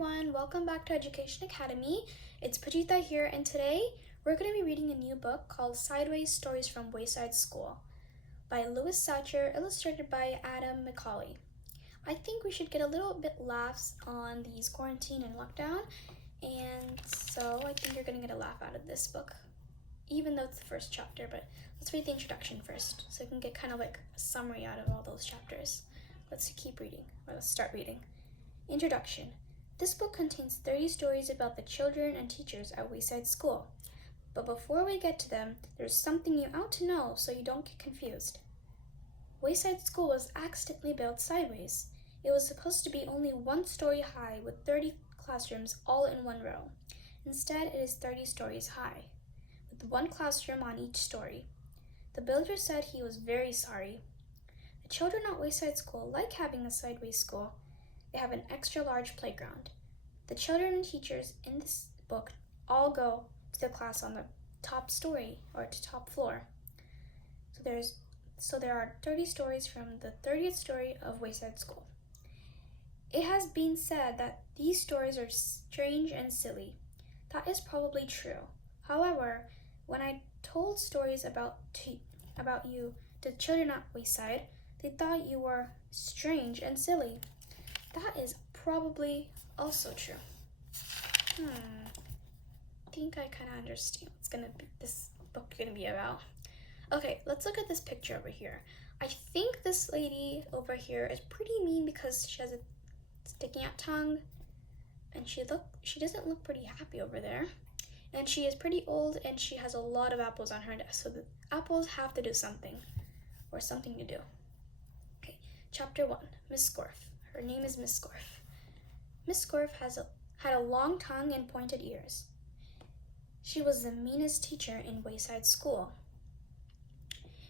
everyone, welcome back to Education Academy. It's Pajita here, and today we're going to be reading a new book called Sideways Stories from Wayside School by Louis Sachar, illustrated by Adam McCauley. I think we should get a little bit laughs on these quarantine and lockdown, and so I think you're going to get a laugh out of this book, even though it's the first chapter. But let's read the introduction first so we can get kind of like a summary out of all those chapters. Let's start reading. Introduction. This book contains 30 stories about the children and teachers at Wayside School. But before we get to them, there's something you ought to know so you don't get confused. Wayside School was accidentally built sideways. It was supposed to be only 1 story high with 30 classrooms all in one row. Instead, it is 30 stories high, with 1 classroom on each story. The builder said he was very sorry. The children at Wayside School like having a sideways school. They have an extra large playground. The children and teachers in this book all go to the class on the top story or to top floor. So there are 30 stories from the 30th story of Wayside School. It has been said that these stories are strange and silly. That is probably true. However, when I told stories about you to children at Wayside, they thought you were strange and silly. That is probably also true. I think I kind of understand what this book gonna be about. Okay, let's look at this picture over here. I think this lady over here is pretty mean because she has a sticking out tongue, and she doesn't look pretty happy over there. And she is pretty old, and she has a lot of apples on her desk. So the apples have to do something, or something to do. Okay, chapter 1. Miss Scorf. Her name is Miss Scorf. Miss Scorf had a long tongue and pointed ears. She was the meanest teacher in Wayside School.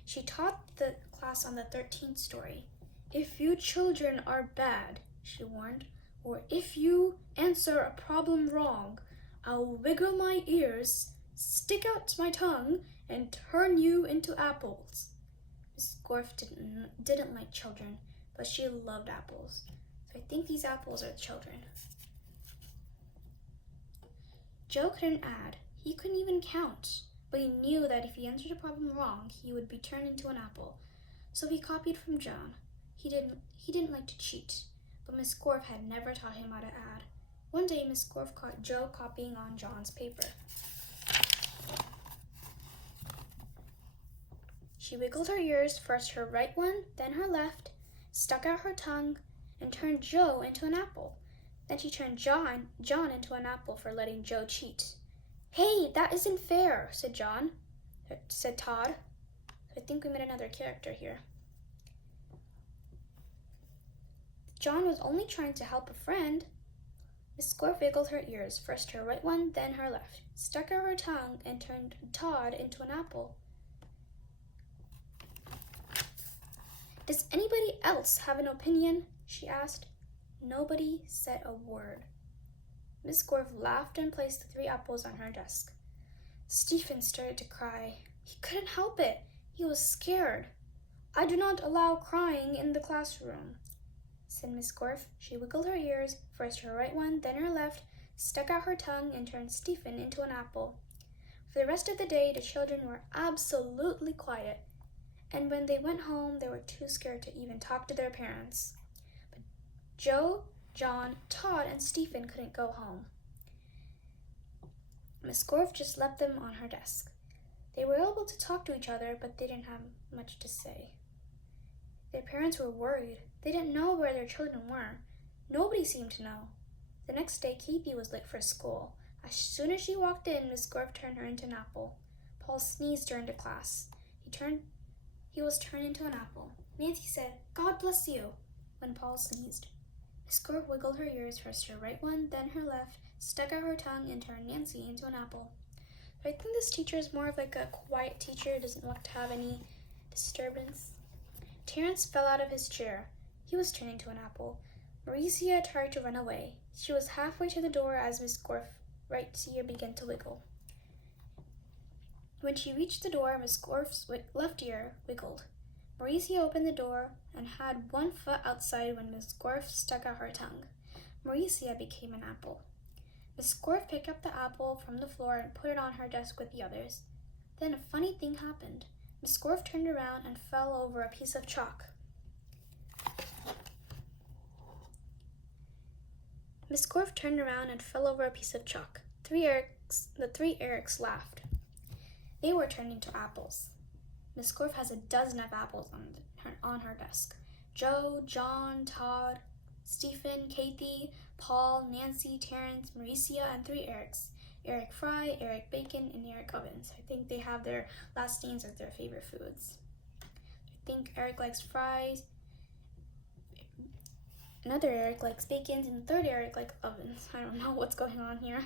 She taught the class on the 13th story. "If you children are bad," she warned, "or if you answer a problem wrong, I'll wiggle my ears, stick out my tongue, and turn you into apples." Miss Scorf didn't like children, but she loved apples. So I think these apples are children. Joe couldn't add. He couldn't even count, but he knew that if he answered a problem wrong, he would be turned into an apple. So he copied from John. He didn't like to cheat, but Miss Scorf had never taught him how to add. One day, Miss Scorf caught Joe copying on John's paper. She wiggled her ears, first her right one, then her left, stuck out her tongue, and turned Joe into an apple. Then she turned John into an apple for letting Joe cheat. "Hey, that isn't fair," said Todd. I think we met another character here. John was only trying to help a friend. Miss Scorf wiggled her ears, first her right one, then her left, stuck out her tongue, and turned Todd into an apple. "Does anybody else have an opinion?" she asked. Nobody said a word. Miss Scorf laughed and placed the 3 apples on her desk. Stephen started to cry. He couldn't help it. He was scared. "I do not allow crying in the classroom," said Miss Scorf. She wiggled her ears, first her right one, then her left, stuck out her tongue, and turned Stephen into an apple. For the rest of the day, the children were absolutely quiet, and when they went home, they were too scared to even talk to their parents. But Joe, John, Todd, and Stephen couldn't go home. Miss Scorf just left them on her desk. They were able to talk to each other, but they didn't have much to say. Their parents were worried. They didn't know where their children were. Nobody seemed to know. The next day, Katie was late for school. As soon as she walked in, Miss Scorf turned her into an apple. Paul sneezed during the class. He was turned into an apple. Nancy said, "God bless you," when Paul sneezed. Miss Scorf wiggled her ears, first her right one, then her left, stuck out her tongue, and turned Nancy into an apple. So I think this teacher is more of like a quiet teacher, doesn't want to have any disturbance. Terrence fell out of his chair. He was turned into an apple. Mauricia tried to run away. She was halfway to the door as Miss Scorf's right ear began to wiggle. When she reached the door, Miss Scorf's left ear wiggled. Mauricia opened the door and had one foot outside when Miss Scorf stuck out her tongue. Mauricia became an apple. Miss Scorf picked up the apple from the floor and put it on her desk with the others. Then a funny thing happened. Miss Scorf turned around and fell over a piece of chalk. Miss Scorf turned around and fell over a piece of chalk. The three Erics laughed. They were turned into apples. Miss Scorf has a dozen of apples on her desk. Joe, John, Todd, Stephen, Kathy, Paul, Nancy, Terrence, Mauricia, and three Erics. Eric Fry, Eric Bacon, and Eric Ovens. I think they have their last names as their favorite foods. I think Eric likes fries, another Eric likes bacon, and the third Eric likes ovens. I don't know what's going on here.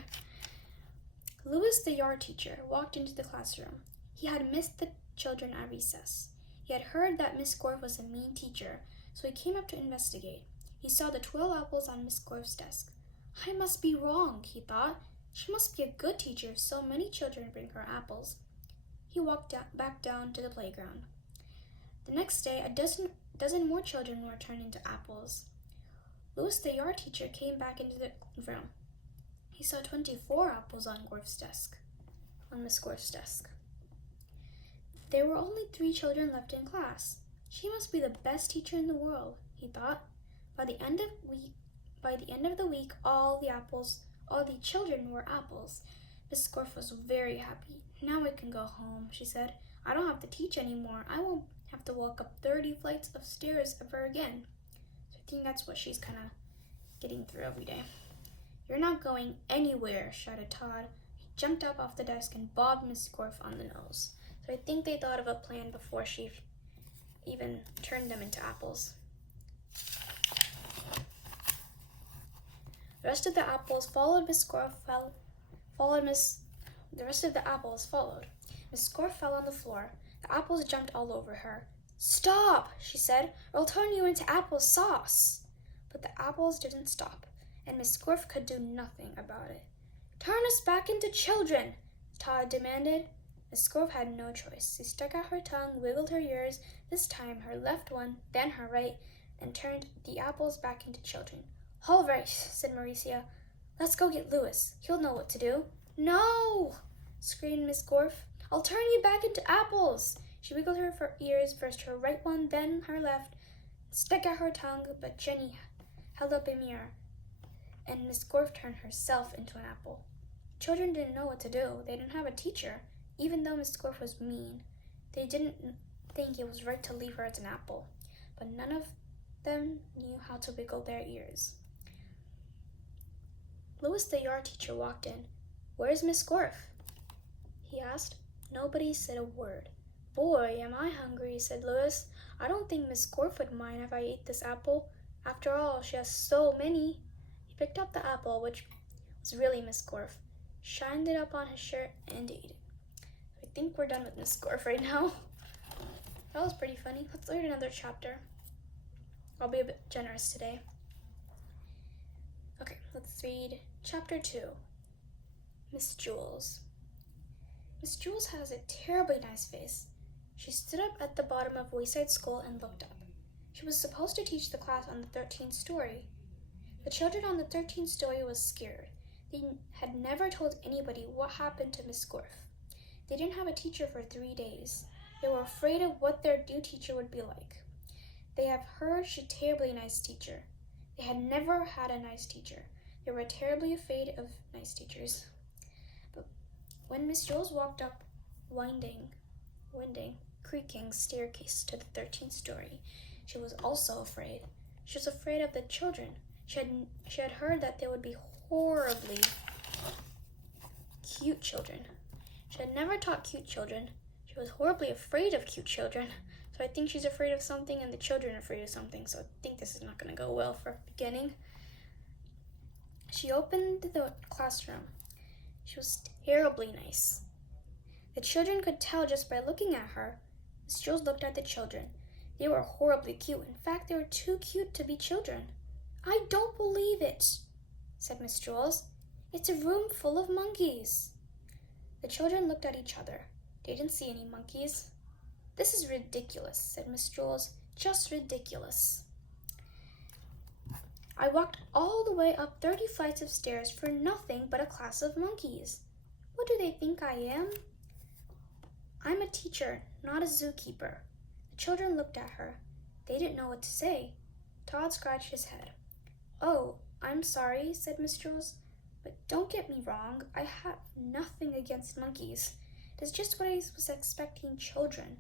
Louis, the yard teacher, walked into the classroom. He had missed the children at recess. He had heard that Miss Scorf was a mean teacher, so he came up to investigate. He saw the 12 apples on Miss Scorf's desk. I must be wrong, he thought. She must be a good teacher if so many children bring her apples. He walked back down to the playground. The next day, a dozen more children were turned into apples. Louis, the yard teacher, came back into the room. He saw 24 apples on Miss Scorf's desk. There were only 3 children left in class. She must be the best teacher in the world, he thought. By the end of the week, all the children were apples. Miss Scorf was very happy. Now I can go home, she said. I don't have to teach anymore. I won't have to walk up 30 flights of stairs ever again. So I think that's what she's kind of getting through every day. You're not going anywhere, shouted Todd. He jumped up off the desk and bobbed Miss Scorf on the nose. So I think they thought of a plan before she even turned them into apples. The rest of the apples followed. Miss Scorf The rest of the apples followed. Miss Scorf fell on the floor. The apples jumped all over her. Stop, she said, or I'll turn you into apple sauce. But the apples didn't stop, and Miss Scorf could do nothing about it. Turn us back into children, Todd demanded. Miss Scorf had no choice. She stuck out her tongue, wiggled her ears, this time her left one, then her right, and turned the apples back into children. All right, said Mauricia. Let's go get Louis. He'll know what to do. No, screamed Miss Scorf. I'll turn you back into apples. She wiggled her ears, first her right one, then her left, stuck out her tongue, but Jenny held up a mirror, and Miss Scorf turned herself into an apple. Children didn't know what to do. They didn't have a teacher. Even though Miss Scorf was mean, they didn't think it was right to leave her as an apple, but none of them knew how to wiggle their ears. Louis, the yard teacher, walked in. Where's Miss Scorf? He asked. Nobody said a word. Boy, am I hungry, said Louis. I don't think Miss Scorf would mind if I ate this apple. After all, she has so many. He picked up the apple, which was really Miss Scorf, shined it up on his shirt, and ate it. I think we're done with Miss Scorf right now. That was pretty funny. Let's read another chapter. I'll be a bit generous today. Okay, let's read chapter 2. Miss Jules. Miss Jules has a terribly nice face. She stood up at the bottom of Wayside School and looked up. She was supposed to teach the class on the 13th story. The children on the 13th story was scared. They had never told anybody what happened to Miss Scorf. They didn't have a teacher for 3 days. They were afraid of what their new teacher would be like. They have heard she's a terribly nice teacher. They had never had a nice teacher. They were terribly afraid of nice teachers. But when Miss Jules walked up winding, creaking staircase to the 13th story, she was also afraid. She was afraid of the children. She had heard that they would be horribly cute children. She had never taught cute children. She was horribly afraid of cute children. So I think she's afraid of something and the children are afraid of something. So I think this is not going to go well for beginning. She opened the classroom. She was terribly nice. The children could tell just by looking at her. Miss Jules looked at the children. They were horribly cute. In fact, they were too cute to be children. I don't believe it, said Miss Jules. It's a room full of monkeys. The children looked at each other. They didn't see any monkeys. This is ridiculous, said Miss Jules. Just ridiculous. I walked all the way up 30 flights of stairs for nothing but a class of monkeys. What do they think I am? I'm a teacher, not a zookeeper. The children looked at her. They didn't know what to say. Todd scratched his head. Oh, I'm sorry, said Miss Jules, but don't get me wrong. I have nothing against monkeys. It is just what I was expecting children.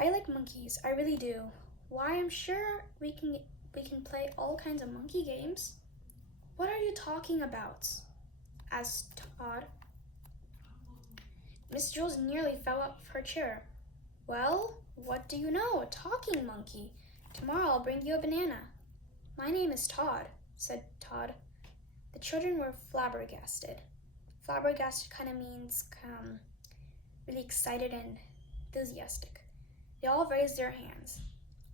I like monkeys, I really do. Why, I'm sure we can play all kinds of monkey games. What are you talking about? Asked Todd. Miss Jules nearly fell off her chair. Well, what do you know? A talking monkey. Tomorrow I'll bring you a banana. My name is Todd, said Todd. The children were flabbergasted. Flabbergasted kind of means really excited and enthusiastic. They all raised their hands.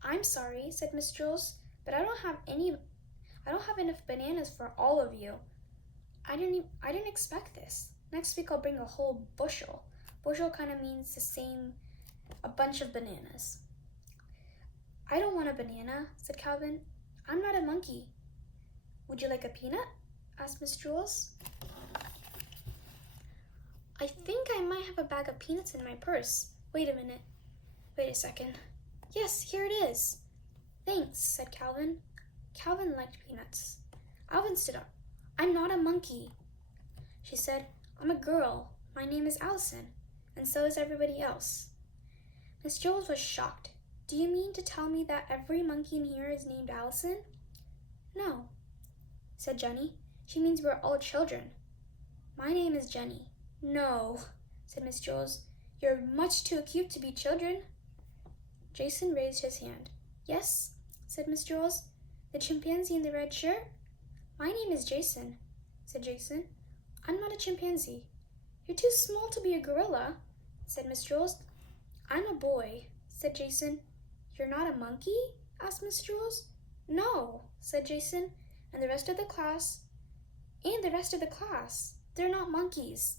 I'm sorry, said Miss Jules, but I don't have enough bananas for all of you. I didn't expect this. Next week I'll bring a whole bushel. Bushel kind of means a bunch of bananas. I don't want a banana, said Calvin. I'm not a monkey. Would you like a peanut? Asked Miss Jules. I think I might have a bag of peanuts in my purse. Wait a second. Yes, here it is. Thanks, said Calvin. Calvin liked peanuts. Alvin stood up. I'm not a monkey. She said, I'm a girl. My name is Allison, and so is everybody else. Miss Jules was shocked. Do you mean to tell me that every monkey in here is named Allison? No, said Jenny. She means we're all children. My name is Jenny. No, said Miss Jules. You're much too cute to be children. Jason raised his hand. Yes, said Miss Jules. The chimpanzee in the red shirt? My name is Jason, said Jason. I'm not a chimpanzee. You're too small to be a gorilla, said Miss Jules. I'm a boy, said Jason. You're not a monkey? Asked Miss Jules. No, said Jason. And the rest of the class, they're not monkeys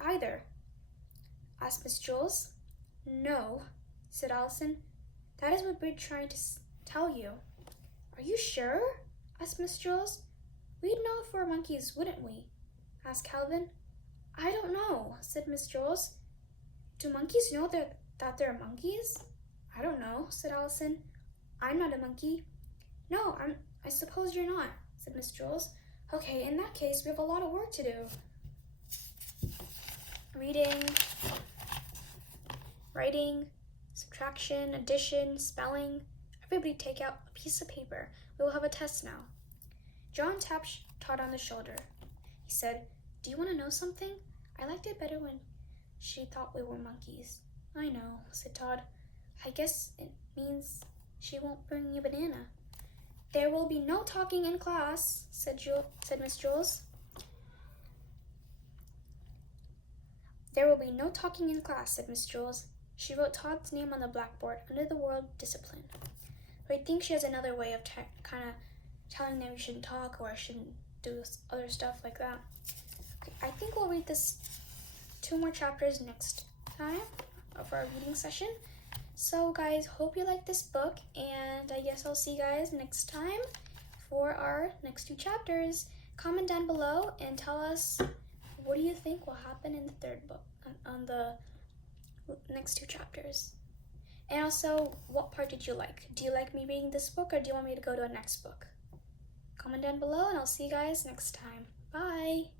either, asked Miss Jules. No, said Allison. That is what we're trying to tell you. Are you sure? Asked Miss Jules. We'd know if we're monkeys, wouldn't we? Asked Calvin. I don't know, said Miss Jules. Do monkeys know that they're monkeys? I don't know, said Allison. I'm not a monkey. No, I suppose you're not, said Miss Jules. Okay, in that case, we have a lot of work to do. Reading, writing, subtraction, addition, spelling. Everybody take out a piece of paper. We will have a test now. John tapped Todd on the shoulder. He said, Do you want to know something? I liked it better when she thought we were monkeys. I know, said Todd. I guess it means she won't bring you a banana. There will be no talking in class, said Miss Jules. There will be no talking in class, said Miss Jules. She wrote Todd's name on the blackboard under the word discipline. But I think she has another way of kind of telling them we shouldn't talk or shouldn't do other stuff like that. Okay, I think we'll read this 2 more chapters next time for our reading session. So guys, hope you like this book, and I guess I'll see you guys next time for our next 2 chapters. Comment down below and tell us what do you think will happen in the 3rd book, on the next 2 chapters. And also, what part did you like? Do you like me reading this book, or do you want me to go to a next book? Comment down below, and I'll see you guys next time. Bye!